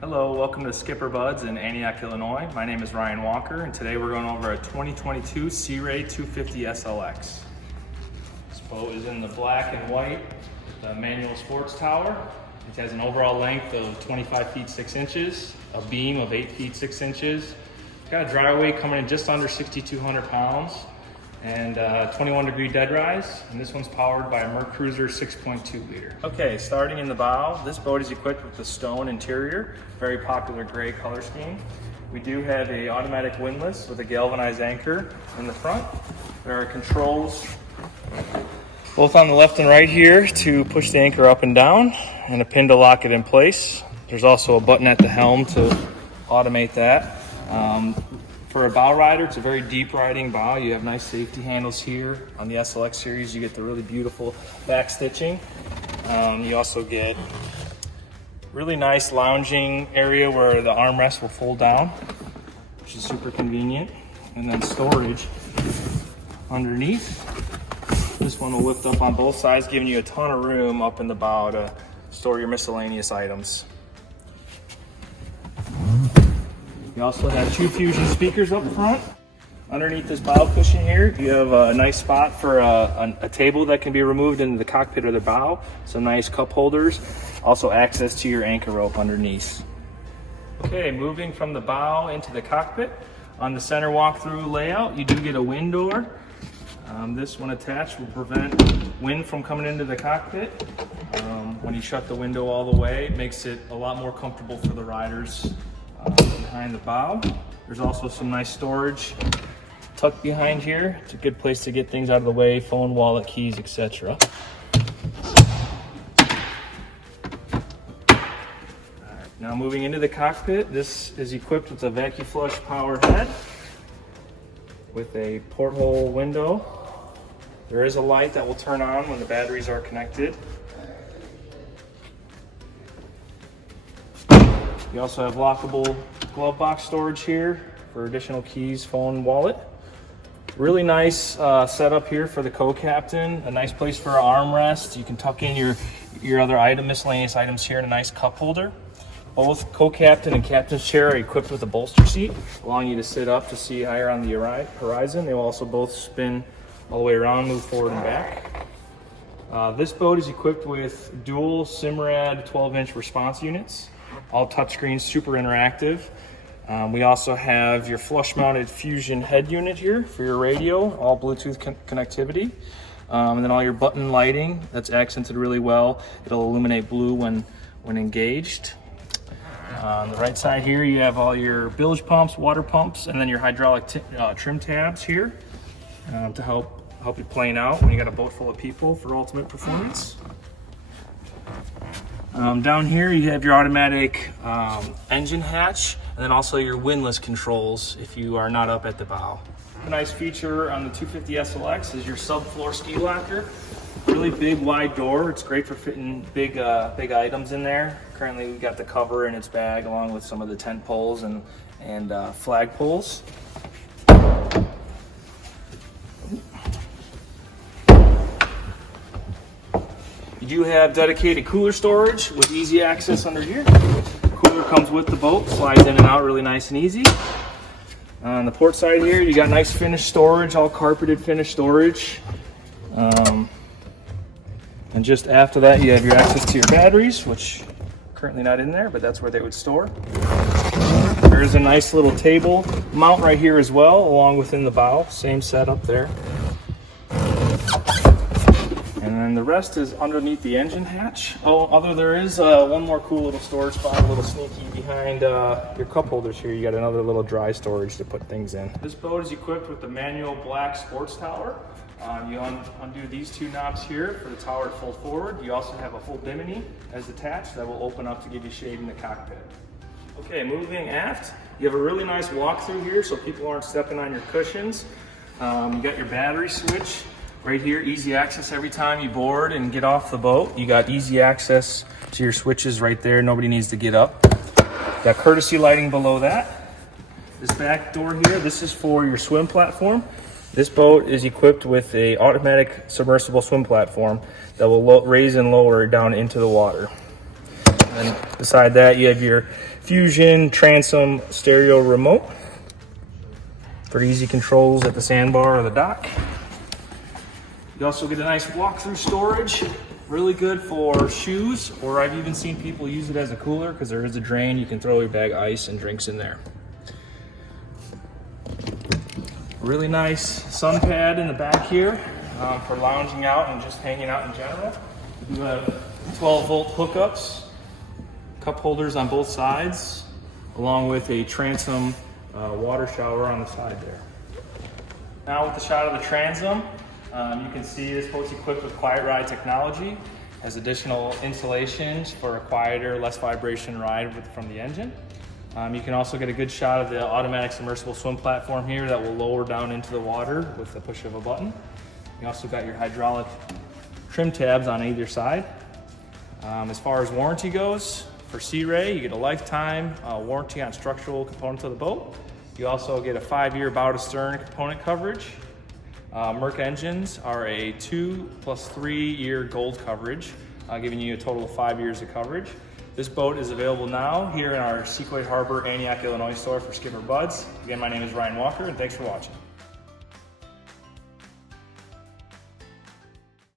Hello, welcome to SkipperBud's in Antioch, Illinois. My name is Ryan Walker, and today we're going over a 2022 Sea Ray 250 SLX. This boat is in the black and white with a manual sports tower. It has an overall length of 25 feet 6 inches, a beam of 8 feet 6 inches. It's got a dry weight coming in just under 6,200 pounds and 21-degree dead rise. And this one's powered by a MerCruiser 6.2 liter. Okay, starting in the bow, this boat is equipped with the stone interior, very popular gray color scheme. We do have a automatic windlass with a galvanized anchor in the front. There are controls both on the left and right here to push the anchor up and down, and a pin to lock it in place. There's also a button at the helm to automate that. For a bow rider, it's a very deep riding bow. You have nice safety handles here. On the SLX series, you get the really beautiful back stitching. You also get really nice lounging area where the armrest will fold down, which is super convenient. And then storage underneath. This one will lift up on both sides, giving you a ton of room up in the bow to store your miscellaneous items. You also have 2 Fusion speakers up front. Underneath this bow cushion here, you have a nice spot for a table that can be removed into the cockpit or the bow. Some nice cup holders. Also access to your anchor rope underneath. Okay, moving from the bow into the cockpit. On the center walk-through layout, you do get a wind door. This one attached will prevent wind from coming into the cockpit. When you shut the window all the way, it makes it a lot more comfortable for the riders behind the bow. There's also some nice storage tucked behind here. It's a good place to get things out of the way, phone, wallet, keys, etc. Now moving into the cockpit, this is equipped with a vacuum flush power head with a porthole window. There is a light that will turn on when the batteries are connected. You also have lockable glove box storage here for additional keys, phone, wallet. Really nice setup here for the co-captain. A nice place for an armrest. You can tuck in your other miscellaneous items here in a nice cup holder. Both co-captain and captain's chair are equipped with a bolster seat, allowing you to sit up to see higher on the horizon. They will also both spin all the way around, move forward and back. This boat is equipped with dual Simrad 12-inch response units. All touchscreens, super interactive. We also have your flush-mounted Fusion head unit here for your radio, all Bluetooth connectivity. And then all your button lighting, that's accented really well. It'll illuminate blue when engaged. On the right side here, you have all your bilge pumps, water pumps, and then your hydraulic trim tabs here to help you plane out when you got a boat full of people for ultimate performance. Down here you have your automatic engine hatch, and then also your windlass controls if you are not up at the bow. A nice feature on the 250 SLX is your subfloor ski locker. Really big, wide door. It's great for fitting big items in there. Currently we've got the cover in its bag along with some of the tent poles and flag poles. You do have dedicated cooler storage with easy access under here. The cooler comes with the boat, slides in and out really nice and easy. On the port side here, you got nice finished storage, all carpeted finished storage. And just after that, you have your access to your batteries, which are currently not in there, but that's where they would store. There's a nice little table mount right here as well, along within the bow. Same setup there. And then the rest is underneath the engine hatch. There is one more cool little storage spot, a little sneaky behind your cup holders here. You got another little dry storage to put things in. This boat is equipped with the manual black sports tower. You undo these 2 knobs here for the tower to fold forward. You also have a full bimini as attached that will open up to give you shade in the cockpit. Okay, moving aft, you have a really nice walk-through here so people aren't stepping on your cushions. You got your battery switch right here, easy access every time you board and get off the boat. You got easy access to your switches right there. Nobody needs to get up. Got courtesy lighting below that. This back door here, this is for your swim platform. This boat is equipped with a automatic submersible swim platform that will raise and lower down into the water. And beside that, you have your Fusion Transom stereo remote for easy controls at the sandbar or the dock. You also get a nice walk-through storage, really good for shoes, or I've even seen people use it as a cooler because there is a drain. You can throw your bag of ice and drinks in there. Really nice sun pad in the back here for lounging out and just hanging out in general. We do have 12-volt hookups, cup holders on both sides, along with a Transom water shower on the side there. Now with the shot of the Transom, you can see this boat's equipped with Quiet Ride technology, has additional insulations for a quieter, less vibration ride from the engine. You can also get a good shot of the automatic submersible swim platform here that will lower down into the water with the push of a button. You also got your hydraulic trim tabs on either side. As far as warranty goes, for Sea Ray, you get a lifetime warranty on structural components of the boat. You also get a 5-year bow to stern component coverage. Merc engines are a 2 + 3-year gold coverage, giving you a total of 5 years of coverage. This boat is available now here in our Sequoia Harbor, Antioch, Illinois store for SkipperBud's. Again, my name is Ryan Walker, and thanks for watching.